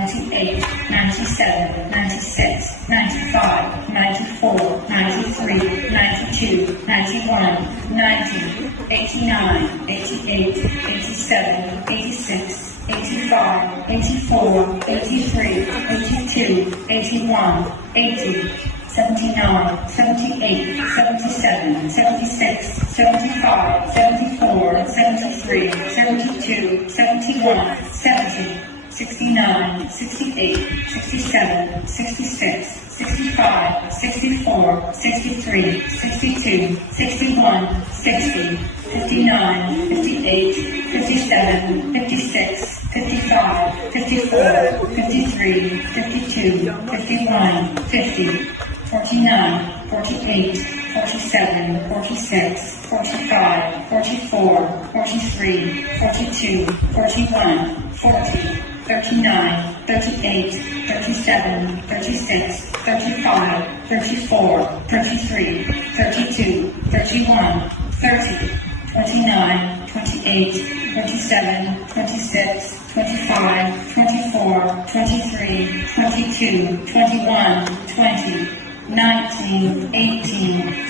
98, 97, 96, 95, 94, 93, 92, 91, 90, 89, 88, 87, 86, 85, 84, 83, 82, 81, 80, 79, 78, 77, 76, 75, 74, 73, 72, 71, 70, 69, 68, 67, 66, 65, 64, 63, 62, 61, 60, 59, 58, 57, 56, 55, 54, 53, 52, 51, 50, 49, 48, 47, 46, 45, 44, 43, 42, 41, 40, 39, 38, 37, 36, 35, 34, 33, 32, 31, 30, 29, 28, 27, 26, 25, 24, 23, 22, 21, 20, 19, 18,